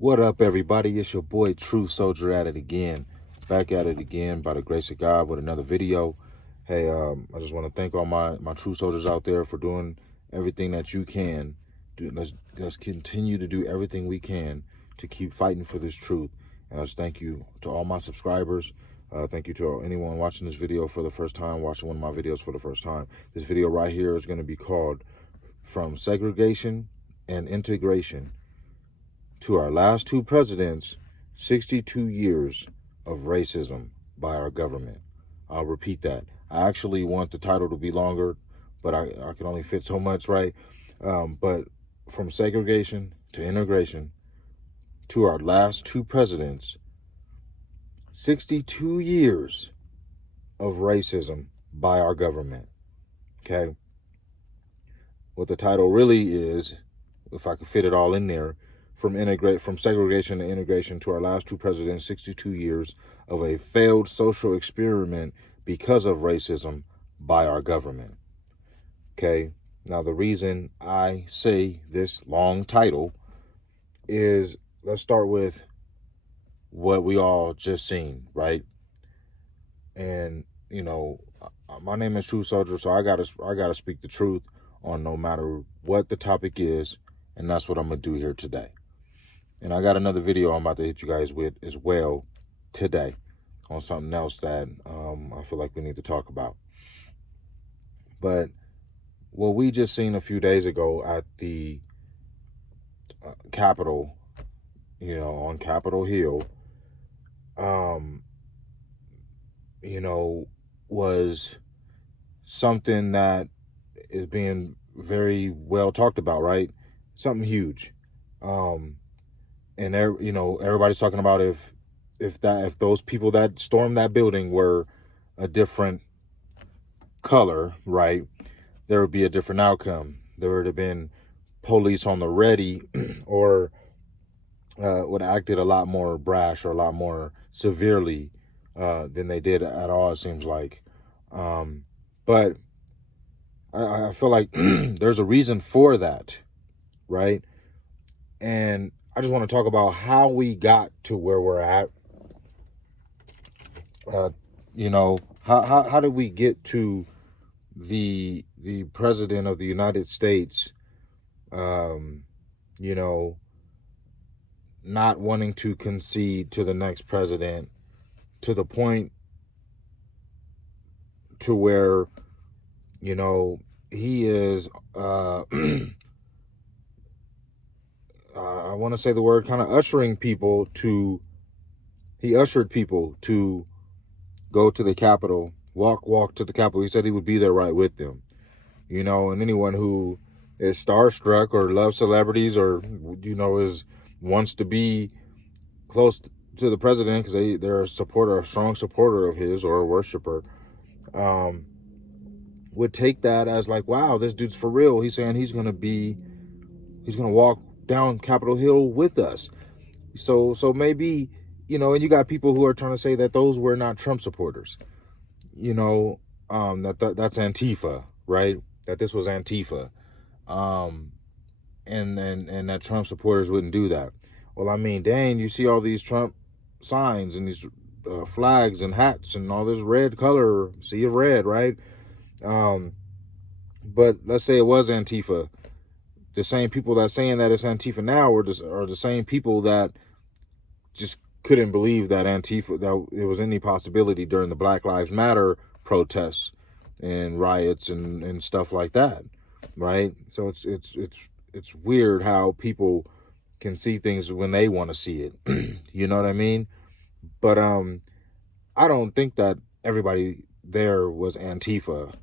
What up, everybody? It's your boy True Soldier at it again. Back at it again by the grace of God with another video. Hey, I just want to thank all my true soldiers out there for doing everything that you can. Let's continue to do everything we can to keep fighting for this truth. And I just thank you to all my subscribers. Thank you to anyone watching this video for the first time, watching one of my videos for the first time. This video right here is going to be called From Segregation and Integration to Our Last Two Presidents, 62 Years of Racism by Our Government. I'll repeat that. I actually want the title to be longer, but I can only fit so much, right? But from segregation to integration to our last two presidents, 62 years of racism by our government, okay? What the title really is, if I could fit it all in there, from segregation to integration to our last two presidents, 62 years of a failed social experiment because of racism by our government. Okay, now the reason I say this long title is, let's start with what we all just seen, right? And, you know, my name is True Soldier, so I gotta speak the truth on no matter what the topic is, and that's what I'm gonna do here today. And I got another video I'm about to hit you guys with as well today on something else that I feel like we need to talk about. But what we just seen a few days ago at the Capitol, on Capitol Hill, was something that is being very well talked about, right? Something huge. And everybody's talking about if those people that stormed that building were a different color, right, there would be a different outcome. There would have been police on the ready, or would have acted a lot more brash or a lot more severely than they did at all, it seems like. But I feel like there's a reason for that, right? And I just want to talk about how we got to where we're at. How did we get to the president of the United States, not wanting to concede to the next president to the point to where, he is, I want to say the word, kind of ushered people to go to the Capitol, walk to the Capitol. He said he would be there right with them, and anyone who is starstruck or loves celebrities or, wants to be close to the president because they're a strong supporter of his or a worshiper, would take that as like, wow, this dude's for real. He's saying he's going to walk down Capitol Hill with us. So maybe, and you got people who are trying to say that those were not Trump supporters, that's Antifa, right? That this was Antifa, and that Trump supporters wouldn't do that. Well, I mean, dang, you see all these Trump signs and these flags and hats and all this red color, sea of red, right? But let's say it was Antifa. The same people that saying that it's Antifa now are the same people that just couldn't believe that that it was any possibility during the Black Lives Matter protests and riots and stuff like that, right? So it's weird how people can see things when they want to see it. You know what I mean? But I don't think that everybody there was Antifa.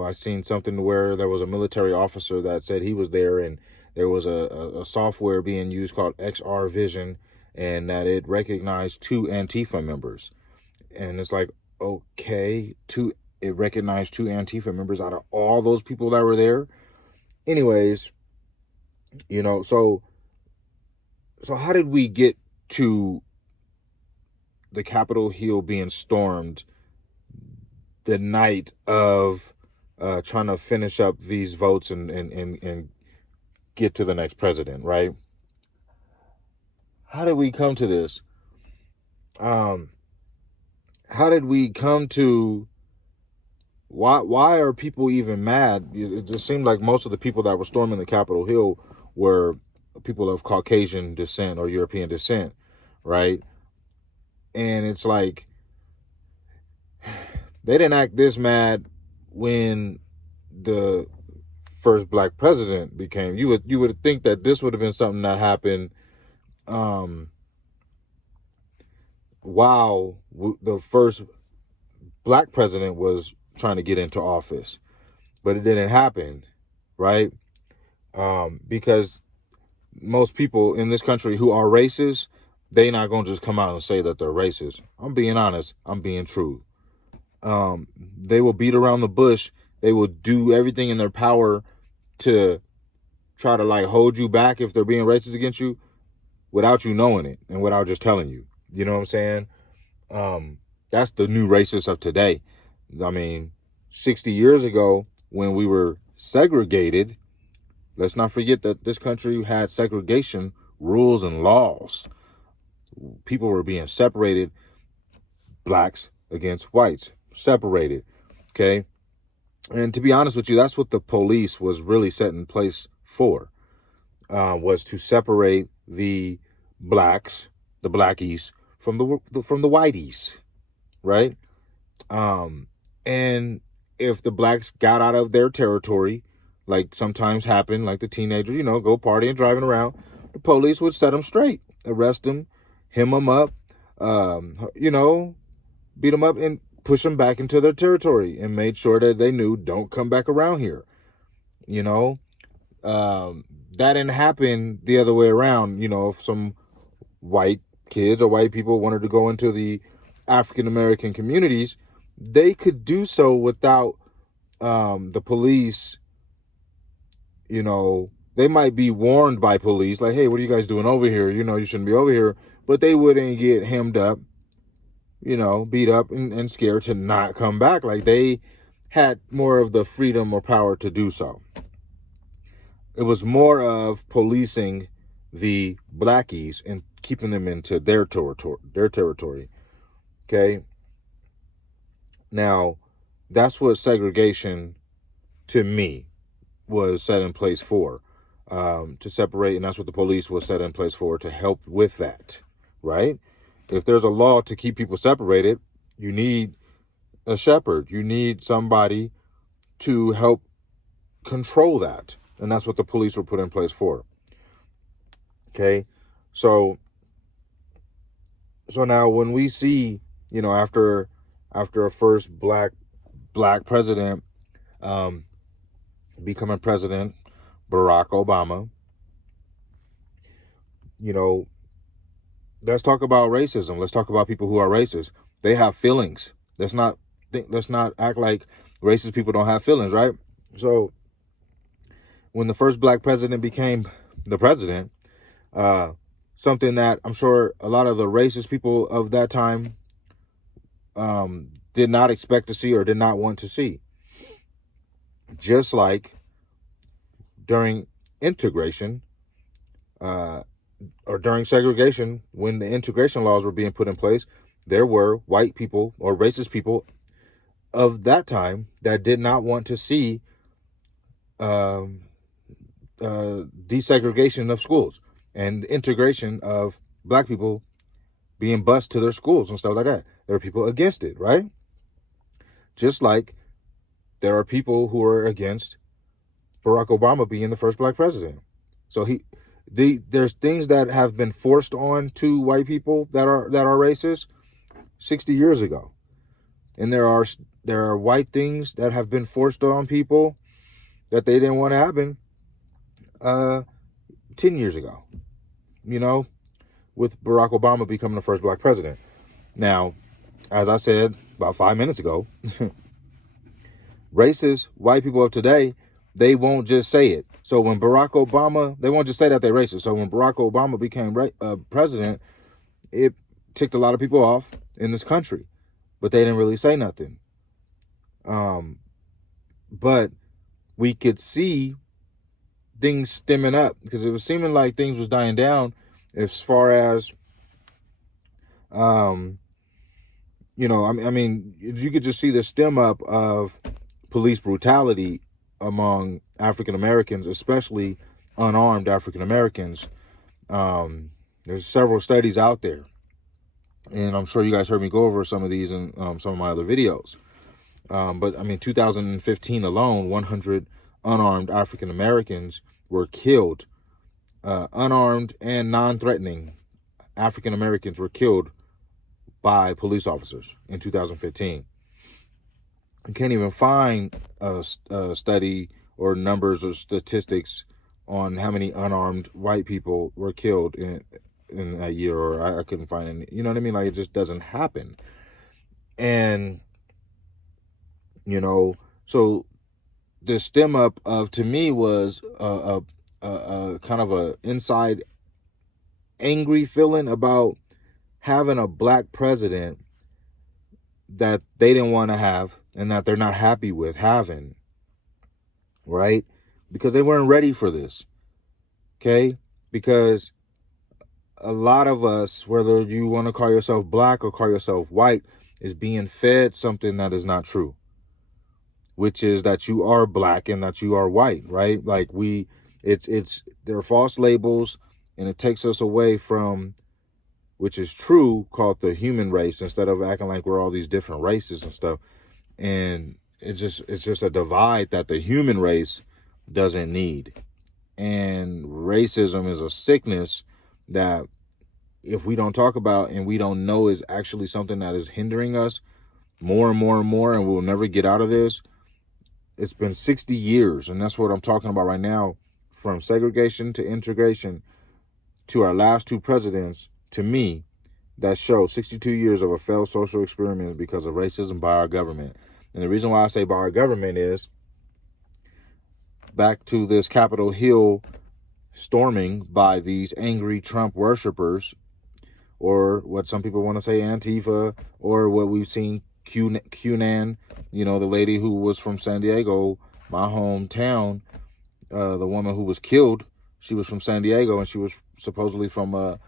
I seen something where there was a military officer that said he was there, and there was a software being used called XR Vision, and that it recognized two Antifa members. And it's like, okay, it recognized two Antifa members out of all those people that were there. Anyways, so how did we get to the Capitol Hill being stormed the night of trying to finish up these votes and get to the next president, right? How did we come to this? How did we come to why are people even mad? It just seemed like most of the people that were storming the Capitol Hill were people of Caucasian descent or European descent, right? And it's like they didn't act this mad when the first black president became. You would think that this would have been something that happened while the first black president was trying to get into office, but it didn't happen, right? Because most people in this country who are racist, they not gonna just come out and say that they're racist. I'm being honest. I'm being true. They will beat around the bush. They will do everything in their power to try to like hold you back if they're being racist against you without you knowing it and without just telling you. You know what I'm saying? That's the new racists of today. I mean, 60 years ago when we were segregated, let's not forget that this country had segregation rules and laws. People were being separated, blacks against whites, separated, okay? And to be honest with you, that's what the police was really set in place for, was to separate the blacks, the blackies, from the whiteys, right? And if the blacks got out of their territory, like sometimes happen, like the teenagers, go partying, driving around, the police would set them straight, arrest them, hem them up, beat them up and push them back into their territory and made sure that they knew, don't come back around here. That didn't happen the other way around. If some white kids or white people wanted to go into the African American communities, they could do so without the police. They might be warned by police, like, hey, what are you guys doing over here? You shouldn't be over here. But they wouldn't get hemmed up, beat up and scared to not come back. Like, they had more of the freedom or power to do so. It was more of policing the blackies and keeping them into their territory. Okay. Now, that's what segregation, to me, was set in place for, to separate, and that's what the police was set in place for, to help with that, right? If there's a law to keep people separated, you need a shepherd. You need somebody to help control that, and that's what the police were put in place for. Okay, so now when we see, after a first black president becoming president, Barack Obama, let's talk about racism. Let's talk about people who are racist. They have feelings. Let's not act like racist people don't have feelings, right? So when the first black president became the president, something that I'm sure a lot of the racist people of that time did not expect to see or did not want to see. Just like during integration, or during segregation, when the integration laws were being put in place, there were white people or racist people of that time that did not want to see desegregation of schools and integration of black people being bused to their schools and stuff like that. There are people against it, right? Just like there are people who are against Barack Obama being the first black president. So there's things that have been forced on to white people that are racist 60 years ago. And there are white things that have been forced on people that they didn't want to happen 10 years ago, with Barack Obama becoming the first black president. Now, as I said about 5 minutes ago, racist white people of today, they won't just say it. So when Barack Obama, they won't just say that they're racist. So when Barack Obama became president, it ticked a lot of people off in this country, but they didn't really say nothing. But we could see things stemming up, because it was seeming like things was dying down as far as um I mean, you could just see the stem up of police brutality among African Americans, especially unarmed African Americans. There's several studies out there, and I'm sure you guys heard me go over some of these in some of my other videos. But I mean, 2015 alone, 100 unarmed African Americans were killed. Unarmed and non-threatening African Americans were killed by police officers in 2015. You can't even find a study or numbers or statistics on how many unarmed white people were killed in that year, or I couldn't find any. You know what I mean? Like, it just doesn't happen. And so the stem up of, to me, was a kind of a inside angry feeling about having a black president that they didn't want to have and that they're not happy with having, right? Because they weren't ready for this, okay? Because a lot of us, whether you want to call yourself black or call yourself white, is being fed something that is not true, which is that you are black and that you are white, right? Like, they're false labels, and it takes us away from, which is true, called the human race, instead of acting like we're all these different races and stuff. And it's just a divide that the human race doesn't need. And racism is a sickness that, if we don't talk about and we don't know, is actually something that is hindering us more and more and more, and we'll never get out of this. It's been 60 years, and that's what I'm talking about right now, from segregation to integration to our last two presidents. To me, that shows 62 years of a failed social experiment because of racism by our government. And the reason why I say by our government is, back to this Capitol Hill storming by these angry Trump worshipers, or what some people want to say Antifa, or what we've seen QAnon, the lady who was from San Diego, my hometown, the woman who was killed, she was from San Diego, and she was supposedly from a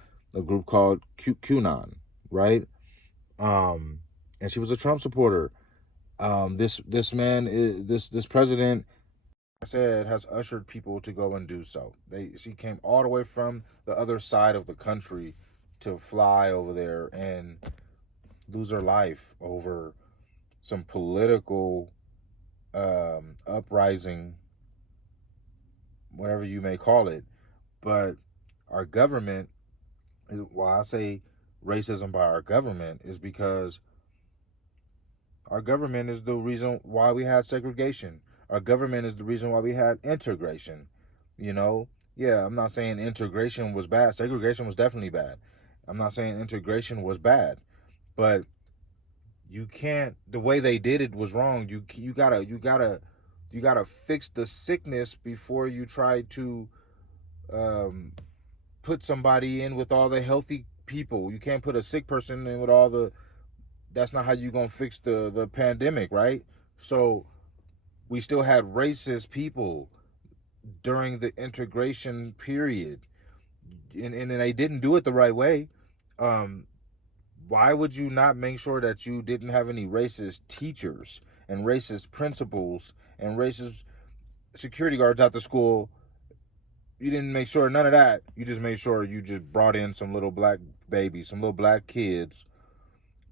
group called QAnon, right? And she was a Trump supporter. This president, I said, has ushered people to go and do so. She came all the way from the other side of the country to fly over there and lose her life over some political uprising, whatever you may call it. But our government, why I say racism by our government, is because our government is the reason why we had segregation. Our government is the reason why we had integration. Yeah, I'm not saying integration was bad. Segregation was definitely bad. I'm not saying integration was bad, but you can't. The way they did it was wrong. You gotta fix the sickness before you try to put somebody in with all the healthy people. You can't put a sick person in with all the. That's not how you gonna fix the pandemic, right? So we still had racist people during the integration period, and they didn't do it the right way. Why would you not make sure that you didn't have any racist teachers and racist principals and racist security guards at the school? You didn't make sure none of that. You just made sure you just brought in some little black babies, some little black kids,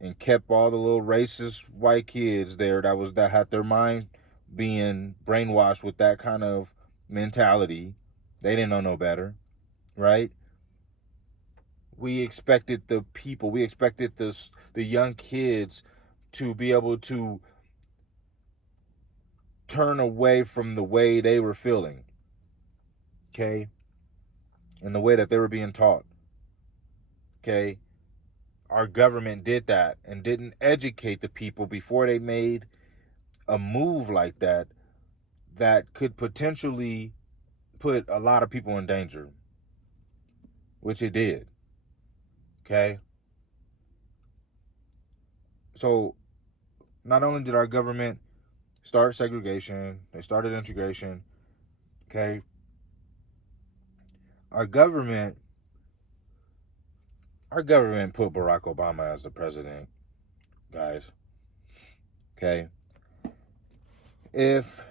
and kept all the little racist white kids there that had their mind being brainwashed with that kind of mentality. They didn't know no better, right? We expected we expected the young kids to be able to turn away from the way they were feeling, okay? And the way that they were being taught, okay? Our government did that and didn't educate the people before they made a move like that could potentially put a lot of people in danger, which it did, okay? So not only did our government start segregation, they started integration, okay? our government, our government put Barack Obama as the president, guys. Okay, if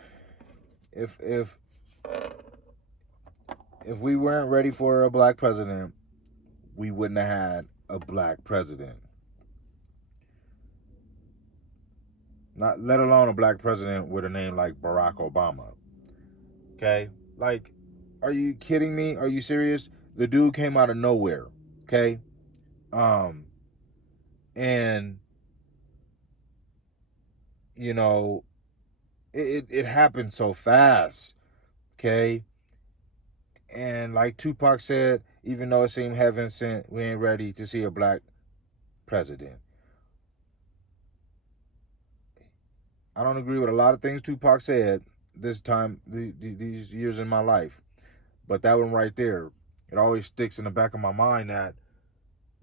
if if if we weren't ready for a black president, we wouldn't have had a black president. Not let alone a black president with a name like Barack Obama. Okay? Like, are you kidding me? Are you serious? The dude came out of nowhere. Okay? Um, and you know, it happened so fast. Okay? And like Tupac said, even though it seemed heaven sent, we ain't ready to see a black president. I don't agree with a lot of things Tupac said this time, these years in my life. But that one right there, it always sticks in the back of my mind that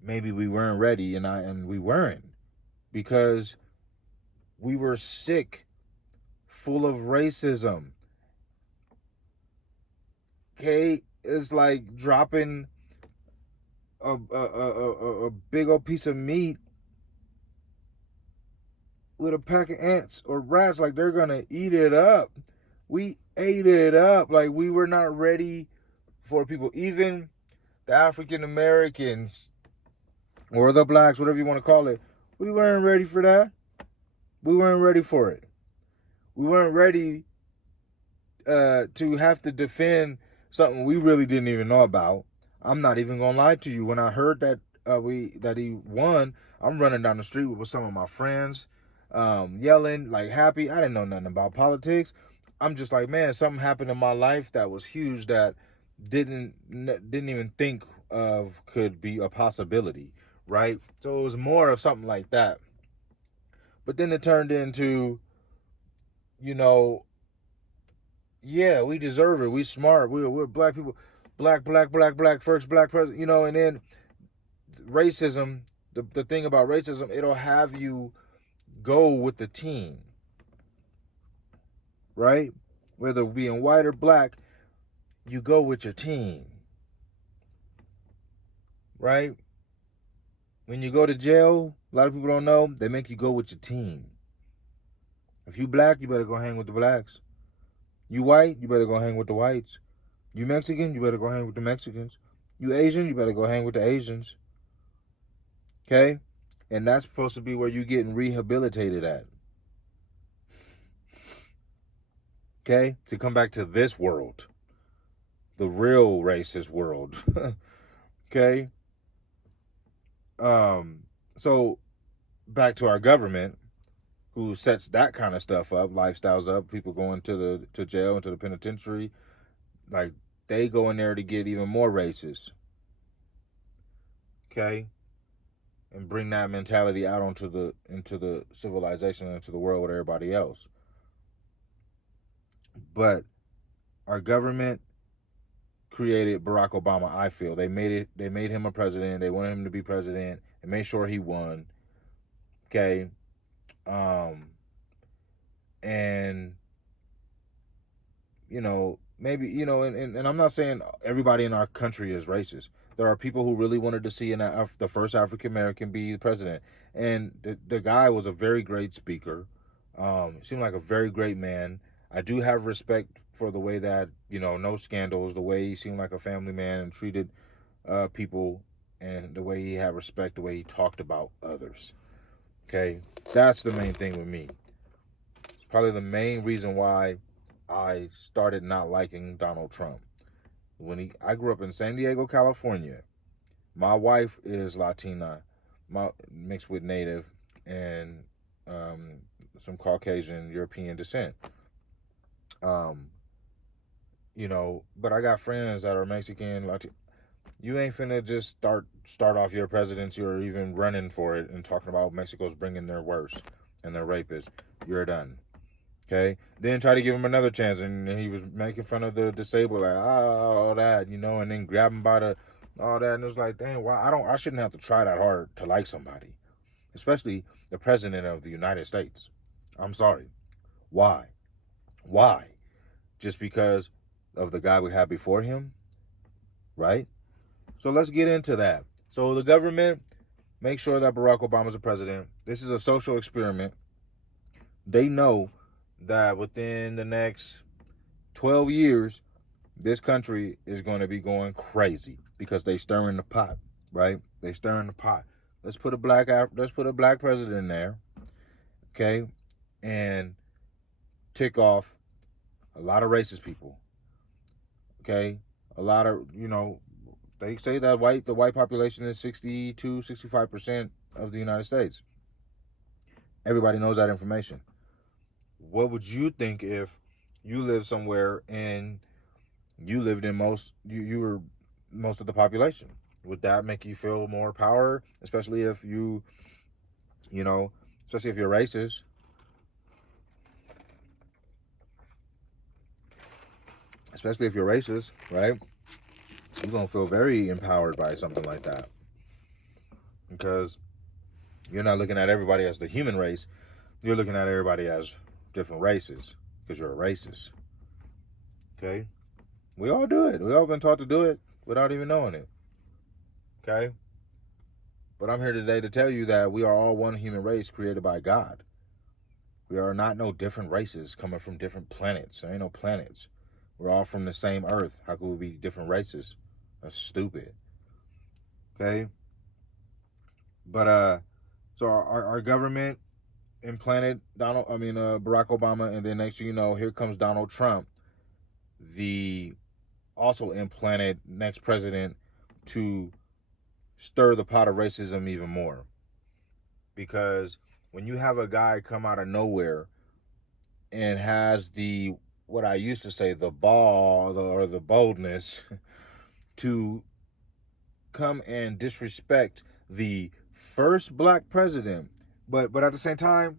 maybe we weren't ready, and we weren't, because we were sick, full of racism. Okay, it's like dropping a big old piece of meat with a pack of ants or rats. Like, they're gonna eat it up. We ate it up. Like, we were not ready for people, even the African Americans or the blacks, whatever you want to call it. We weren't ready for that. We weren't ready for it. We weren't ready to have to defend something we really didn't even know about. I'm not even gonna lie to you. When I heard that he won, I'm running down the street with some of my friends, yelling, like, happy. I didn't know nothing about politics. I'm just like, man, something happened in my life that was huge that didn't even think of could be a possibility, right? So it was more of something like that. But then it turned into, you know, yeah, we deserve it. We smart. We're black people. Black, first black president. And then racism, the thing about racism, it'll have you go with the team. Right? Whether being white or black, you go with your team. Right? When you go to jail, a lot of people don't know, they make you go with your team. If you black, you better go hang with the blacks. You white, you better go hang with the whites. You Mexican, you better go hang with the Mexicans. You Asian, you better go hang with the Asians. Okay? And that's supposed to be where you're getting rehabilitated at. Okay? To come back to this world. The real racist world. Okay? So back to our government, who sets that kind of stuff up, lifestyles up, people going to jail, into the penitentiary. Like, they go in there to get even more racist. Okay? And bring that mentality out into the civilization, into the world with everybody else. But our government created Barack Obama. I feel they made him a president. They wanted him to be president and made sure he won. Okay, and maybe and I'm not saying everybody in our country is racist. There are people who really wanted to see the first African American be president, and the guy was a very great speaker. Seemed like a very great man. I do have respect for the way that, no scandals, the way he seemed like a family man and treated people, and the way he had respect, the way he talked about others. Okay, that's the main thing with me. It's probably the main reason why I started not liking Donald Trump. I grew up in San Diego, California. My wife is Latina, mixed with Native and some Caucasian European descent. But I got friends that are Mexican, Latino. You ain't finna just start off your presidency or even running for it and talking about Mexico's bringing their worst and their rapists. You're done. Okay? Then try to give him another chance, and he was making fun of the disabled, like, all that, and then grab him by all that, and it was like, dang, why I shouldn't have to try that hard to like somebody, especially the president of the United States. I'm sorry. Why? Just because of the guy we had before him? right? So let's get into that. So the government makes sure that Barack Obama is the president. This is a social experiment. They know that within the next 12 years, this country is going to be going crazy because they stirring the pot, right? They stirring the pot. Let's put a black president in there, okay, and tick off a lot of racist people, okay, a lot of they say that the white population is 62-65% of the United States. Everybody knows that information. What would you think if you lived somewhere and you lived in you were most of the population? Would that make you feel more power, especially if especially if you're racist? Especially if you're racist, right? You're gonna feel very empowered by something like that because you're not looking at everybody as the human race. You're looking at everybody as different races because you're a racist. Okay, we all do it. We all been taught to do it without even knowing it. Okay, but I'm here today to tell you that we are all one human race created by God. We are not no different races coming from different planets. There ain't no planets. We're all from the same earth. How could we be different races? That's stupid. Okay? But so our government implanted Barack Obama, and then next thing you know, here comes Donald Trump, the also implanted next president to stir the pot of racism even more. Because when you have a guy come out of nowhere and has what I used to say, the or the boldness to come and disrespect the first black president, but at the same time,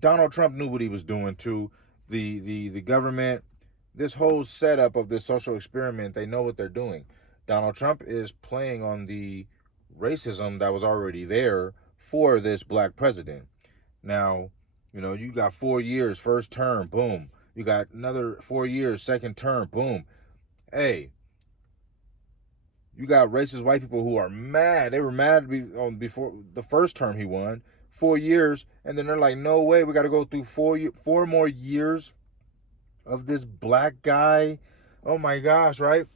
Donald Trump knew what he was doing too. The government, this whole setup of this social experiment, they know what they're doing. Donald Trump is playing on the racism that was already there for this black president. Now, you got 4 years, first term, boom. You got another 4 years, second term, boom. Hey, you got racist white people who are mad. They were mad before the first term he won, 4 years, and then they're like, no way, we got to go through 4 more years of this black guy. Oh my gosh, right?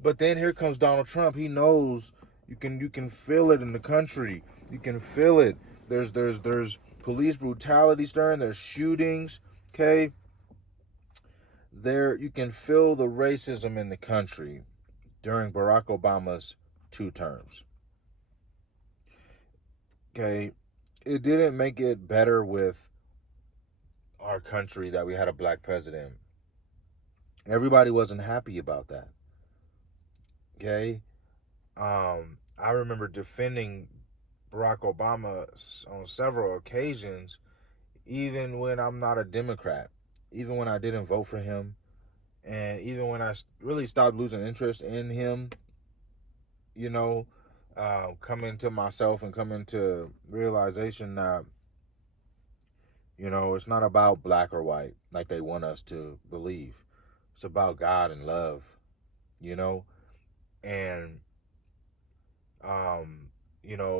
But then here comes Donald Trump. He knows you can feel it in the country. You can feel it. There's police brutality stirring. There's shootings. Okay. You can feel the racism in the country during Barack Obama's 2 terms. Okay. It didn't make it better with our country that we had a black president. Everybody wasn't happy about that. Okay. I remember defending Barack Obama on several occasions, even when I'm not a Democrat, even when I didn't vote for him, and even when I really stopped losing interest in him, coming to myself and coming to realization that, it's not about black or white like they want us to believe. It's about God and love, and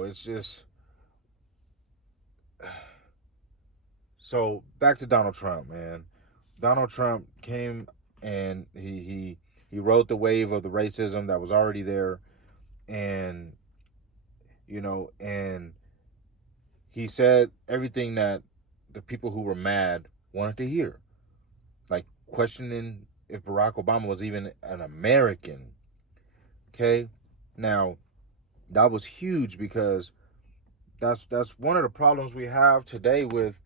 it's just so back to Donald Trump, man. Donald Trump came and he rode the wave of the racism that was already there, and and he said everything that the people who were mad wanted to hear, like questioning if Barack Obama was even an American. Okay, now that was huge because that's one of the problems we have today with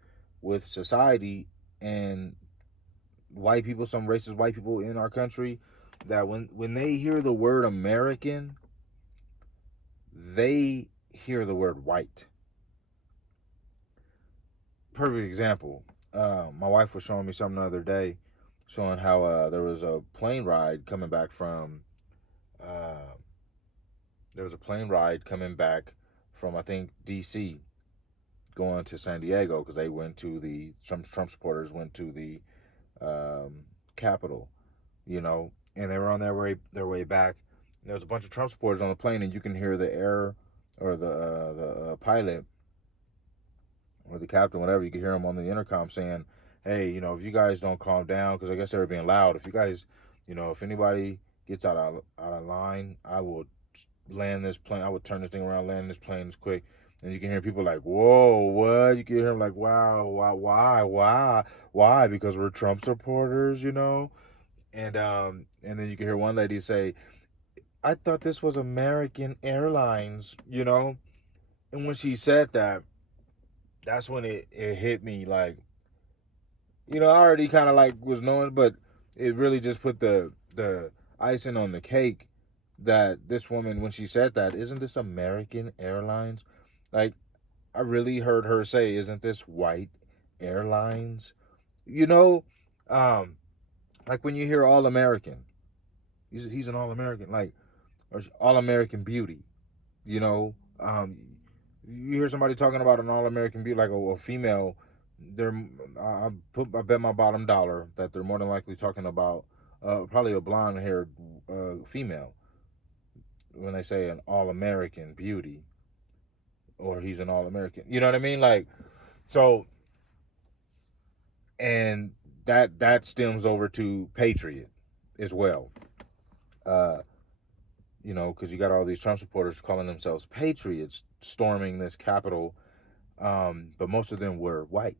society and white people, some racist white people in our country, that when they hear the word American, they hear the word white. Perfect example. My wife was showing me something the other day, showing how there was a plane ride coming back from I think DC, going to San Diego because they went to Trump supporters went to the Capitol, and they were on their way back, There was a bunch of Trump supporters on the plane, and you can hear the air or the pilot or the captain, whatever. You can hear him on the intercom saying, "Hey, if you guys don't calm down, because I guess they were being loud. If you guys, if anybody gets out of line, I will land this plane. I would turn this thing around, land this plane as quick." And you can hear people like, "Whoa, what?" You can hear them like, "Wow, why? Because we're Trump supporters." And then you can hear one lady say, "I thought this was American Airlines." And when she said that, that's when it hit me. Like, I already kind of like was knowing, but it really just put the icing on the cake that this woman, when she said that, "Isn't this American Airlines?" Like, I really heard her say, "Isn't this White Airlines?" You know, um, like when you hear All American, he's an All American, like, or All American Beauty. You know, you hear somebody talking about an All American Beauty, like a female. They're I bet my bottom dollar that they're more than likely talking about probably a blonde haired female when they say an All American Beauty, or he's an All American. You know what I mean? Like, so, and that stems over to Patriot as well. Uh, because you got all these Trump supporters calling themselves patriots storming this Capitol, but most of them were white.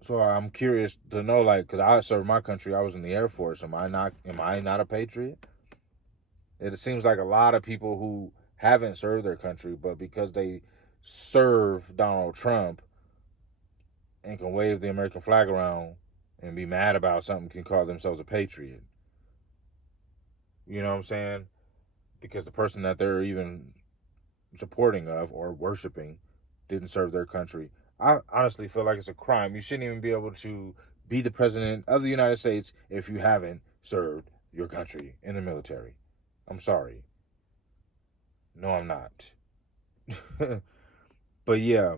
So I'm curious to know, like, because I served my country, I was in the Air Force. Am I not? Am I not a patriot? It seems like a lot of people who haven't served their country, but because they serve Donald Trump and can wave the American flag around and be mad about something, can call themselves a patriot. You know what I'm saying? Because the person that they're even supporting of or worshiping didn't serve their country. I honestly feel like it's a crime. You shouldn't even be able to be the president of the United States if you haven't served your country in the military. I'm sorry. No, I'm not. But yeah,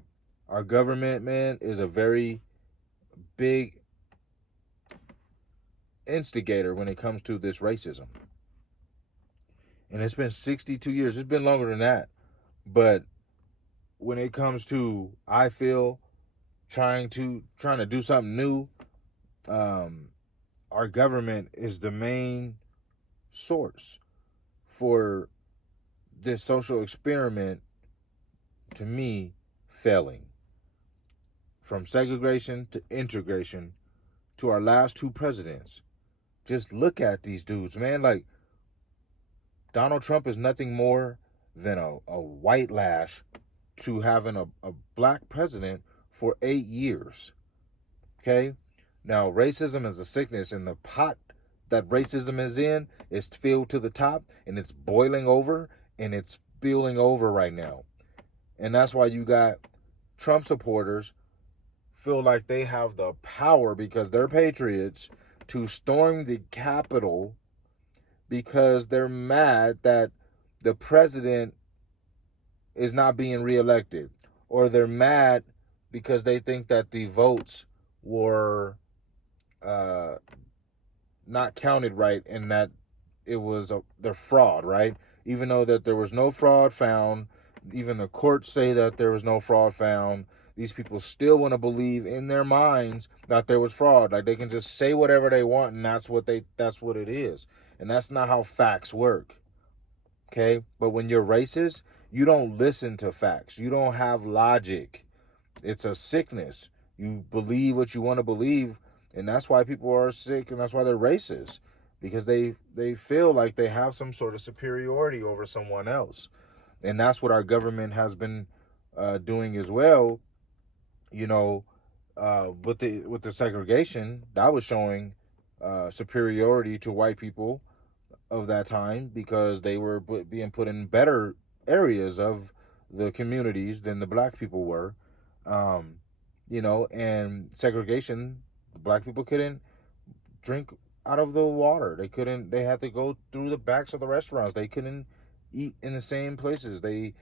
our government, man, is a very big instigator when it comes to this racism. And it's been 62 years. It's been longer than that. But when it comes to, I feel, trying to do something new, um, our government is the main source for this social experiment, to me, failing. From segregation to integration to our last two presidents. Just look at these dudes, man. Like, Donald Trump is nothing more than a white lash to having a black president for 8 years. Okay? Now, racism is a sickness, and the pot that racism is in is filled to the top, and it's boiling over, and it's spilling over right now. And that's why you got Trump supporters feel like they have the power, because they're patriots, to storm the Capitol because they're mad that the president is not being reelected, or they're mad because they think that the votes were uh, not counted right, and that it was the fraud, right? Even though that there was no fraud found, even the courts say that there was no fraud found. These people still want to believe in their minds that there was fraud. Like, they can just say whatever they want, and that's what it is. And that's not how facts work. Okay? But when you're racist, you don't listen to facts. You don't have logic. It's a sickness. You believe what you want to believe, and that's why people are sick, and that's why they're racist, because they feel like they have some sort of superiority over someone else. And that's what our government has been doing as well. You know, with the segregation, that was showing superiority to white people of that time, because they were being put in better areas of the communities than the black people were. Um, and segregation, black people couldn't drink out of the water. They had to go through the backs of the restaurants. They couldn't eat in the same places. They,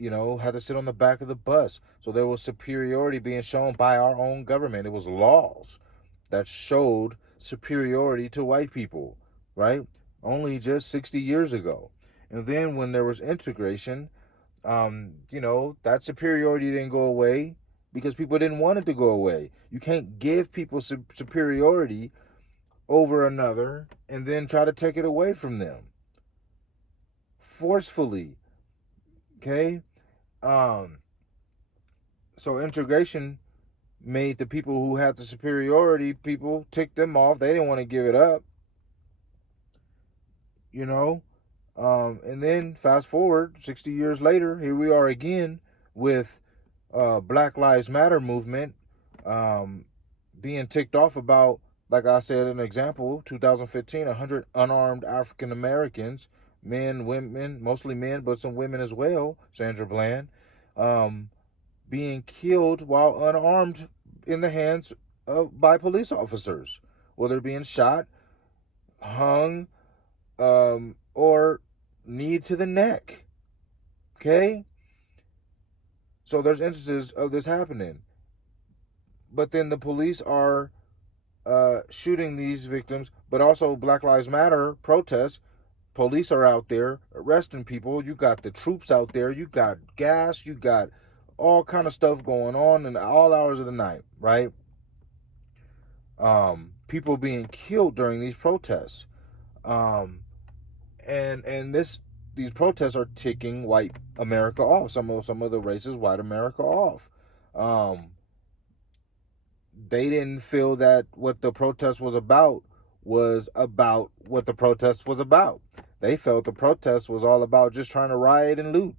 had to sit on the back of the bus. So there was superiority being shown by our own government. It was laws that showed superiority to white people, right? only just 60 years ago. And then when there was integration, that superiority didn't go away because people didn't want it to go away. You can't give people superiority over another and then try to take it away from them forcefully. Okay? Um, so integration made the people who had the superiority, people tick them off. They didn't want to give it up, you know? And then fast forward 60 years later, here we are again with Black Lives Matter movement being ticked off about, like I said, an example, 2015, 100 unarmed African Americans, men, women, mostly men, but some women as well, Sandra Bland, being killed while unarmed in the hands of by police officers, whether being shot, hung, or knee to the neck. Okay? So there's instances of this happening. But then the police are shooting these victims, but also Black Lives Matter protests. Police are out there arresting people. You got the troops out there. You got gas. You got all kind of stuff going on in all hours of the night, right? People being killed during these protests, and these protests are ticking white America off. Some of the racist white America off. They didn't feel that what the protest was about what the protest was about. They felt the protest was all about just trying to riot and loot.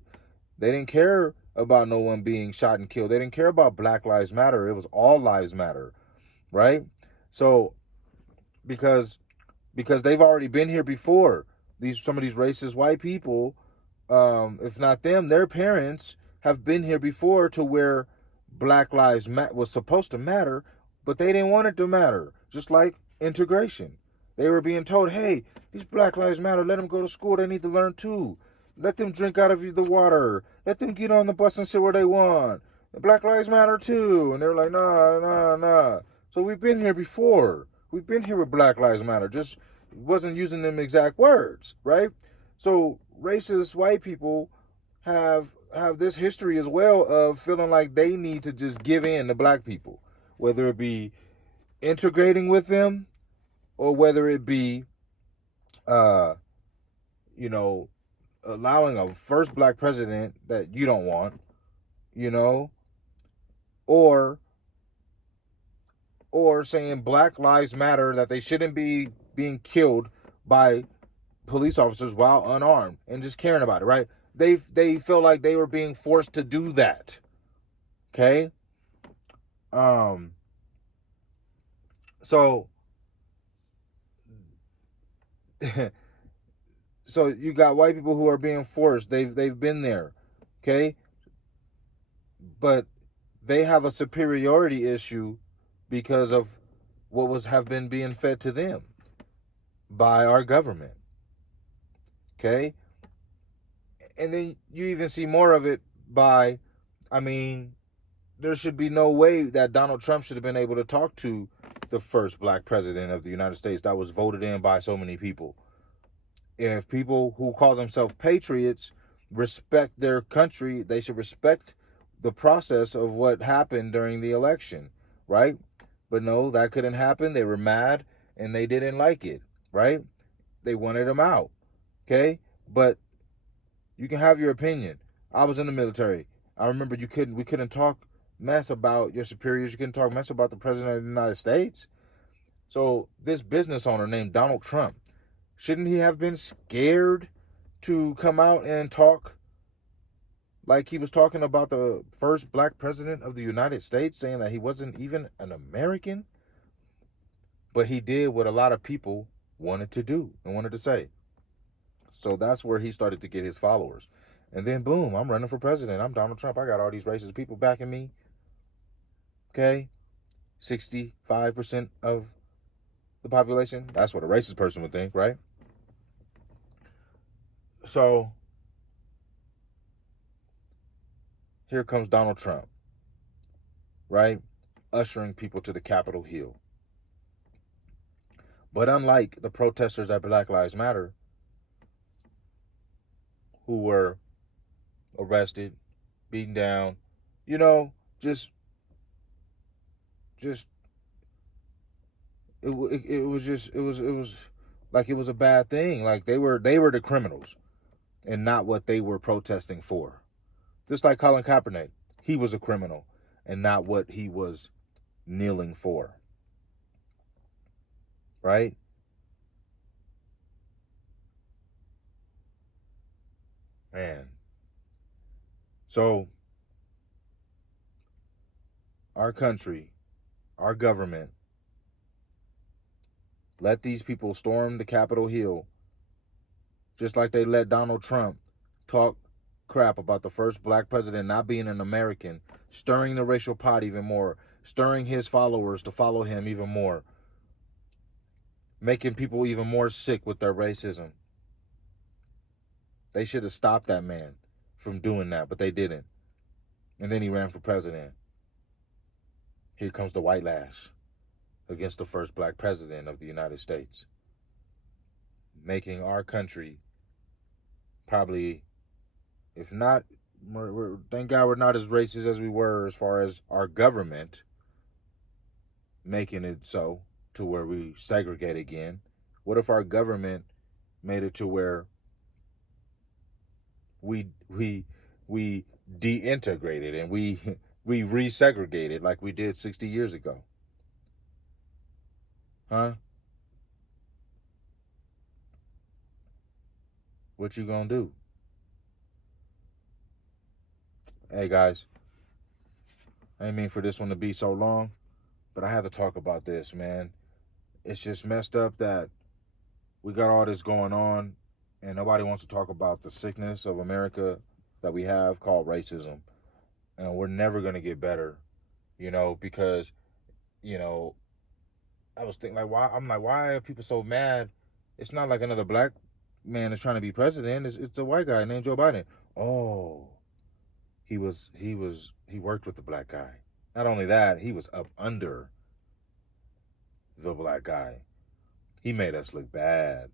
They didn't care about no one being shot and killed. They didn't care about Black Lives Matter. It was all lives matter, right? So because they've already been here before. Some of these racist white people, if not them, their parents have been here before to where Black Lives was supposed to matter, but they didn't want it to matter. Just like integration. They were being told, hey, these Black Lives Matter, let them go to school, they need to learn too. Let them drink out of the water. Let them get on the bus and sit where they want. The Black Lives Matter too. And they're like, nah. So we've been here before. We've been here with Black Lives Matter. Just wasn't using them exact words, right? So racist white people have this history as well of feeling like they need to just give in to black people, whether it be integrating with them or whether it be uh you know allowing a first black president that you don't want, you know, or saying Black Lives Matter, that they shouldn't be being killed by police officers while unarmed and just caring about it, right? They feel like they were being forced to do that. Okay? So so you got white people who are being forced. They've been there. Okay? But they have a superiority issue because of what have been being fed to them by our government. Okay? And then you even see more of it by, I mean, there should be no way that Donald Trump should have been able to talk to the first black president of the United States that was voted in by so many people. If people who call themselves patriots respect their country, they should respect the process of what happened during the election, right? But no, that couldn't happen. They were mad and they didn't like it, right? They wanted him out, okay? But you can have your opinion. I was in the military. I remember we couldn't talk mess about your superiors. You couldn't talk mess about the president of the United States. So this business owner named Donald Trump, shouldn't he have been scared to come out and talk like he was talking about the first black president of the United States, saying that he wasn't even an American? But he did what a lot of people wanted to do and wanted to say. So that's where he started to get his followers. And then boom, I'm running for president. I'm Donald Trump. I got all these racist people backing me. Okay? 65% of the population. That's what a racist person would think, right? So here comes Donald Trump, right? Ushering people to the Capitol Hill. But unlike the protesters at Black Lives Matter, who were arrested, beaten down, you know, just it was just it was like it was a bad thing. Like they were the criminals and not what they were protesting for. Just like Colin Kaepernick, he was a criminal and not what he was kneeling for. Right? Man. So our country, our government, let these people storm the Capitol Hill just like they let Donald Trump talk crap about the first black president not being an American, stirring the racial pot even more, stirring his followers to follow him even more, making people even more sick with their racism. They should have stopped that man from doing that, but they didn't. And then he ran for president. Here comes the white lash against the first black president of the United States, making our country probably, if not, thank God we're not as racist as we were as far as our government making it so to where we segregate again. What if our government made it to where we deintegrated and we we resegregated like we did 60 years ago? Huh? What you gonna do? Hey guys, I didn't mean for this one to be so long, but I had to talk about this, man. It's just messed up that we got all this going on and nobody wants to talk about the sickness of America that we have called racism. And we're never going to get better, because, you know, I was thinking, like, why are people so mad? It's not like another black man is trying to be president. It's a white guy named Joe Biden. Oh, he worked with the black guy. Not only that, he was up under the black guy. He made us look bad.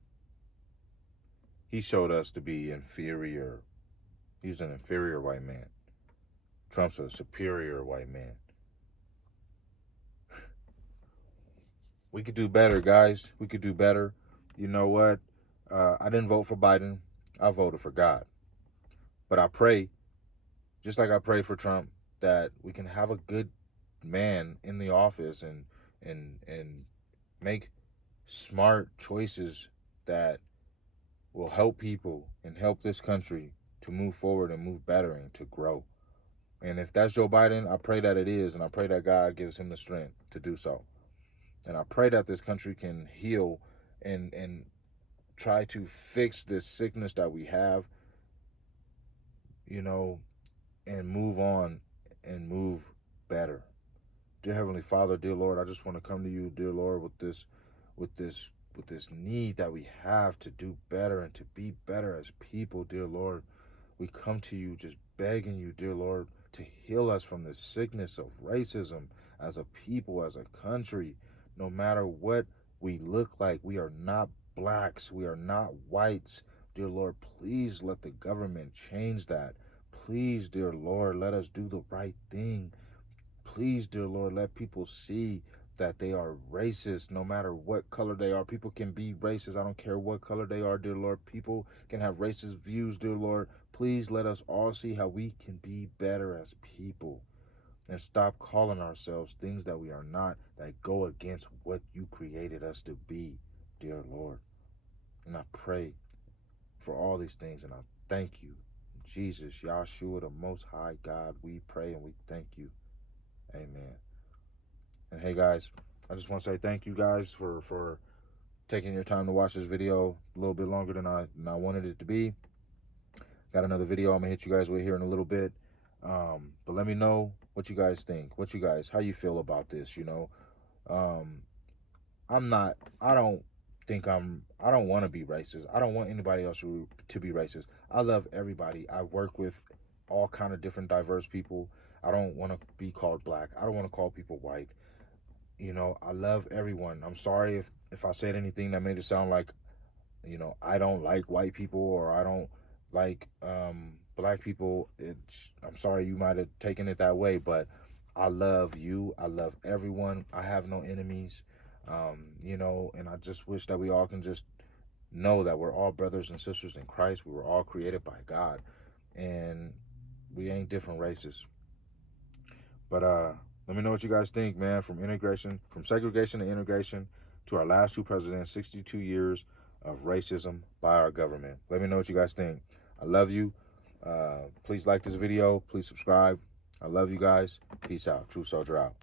He showed us to be inferior. He's an inferior white man. Trump's a superior white man. We could do better, guys. We could do better. You know what? I didn't vote for Biden. I voted for God. But I pray, just like I prayed for Trump, that we can have a good man in the office and make smart choices that will help people and help this country to move forward and move better and to grow. And if that's Joe Biden, I pray that it is, and I pray that God gives him the strength to do so. And I pray that this country can heal and try to fix this sickness that we have, and move on and move better. Dear Heavenly Father, dear Lord, I just want to come to you, dear Lord, with this need that we have to do better and to be better as people, dear Lord. We come to you just begging you, dear Lord, to heal us from the sickness of racism as a people, as a country. No matter what we look like, we are not blacks, we are not whites. Dear Lord, please let the government change that. Please, dear Lord, let us do the right thing. Please, dear Lord, let people see that they are racist no matter what color they are. People can be racist. I don't care what color they are, dear Lord. People can have racist views, dear Lord. Please let us all see how we can be better as people and stop calling ourselves things that we are not, that go against what you created us to be, dear Lord. And I pray for all these things, and I thank you. Jesus, Yahshua, the Most High God, we pray and we thank you. Amen. And hey, guys, I just want to say thank you guys for taking your time to watch this video a little bit longer than I wanted it to be. Got another video I'm going to hit you guys with here in a little bit. But let me know what you guys think. How you feel about this, I don't want to be racist. I don't want anybody else to be racist. I love everybody. I work with all kind of different diverse people. I don't want to be called black. I don't want to call people white. you know, I love everyone. I'm sorry if I said anything that made it sound like, you know, I don't like white people or I don't like black people. I'm sorry you might have taken it that way, but I love you. I love everyone. I have no enemies. You know, and I just wish that we all can just know that we're all brothers and sisters in Christ. We were all created by God, and we ain't different races. But let me know what you guys think, man. From segregation to integration, to our last two presidents, 62 years of racism by our government. Let me know what you guys think. I love you. Please like this video. Please subscribe. I love you guys. Peace out. True Soldier out.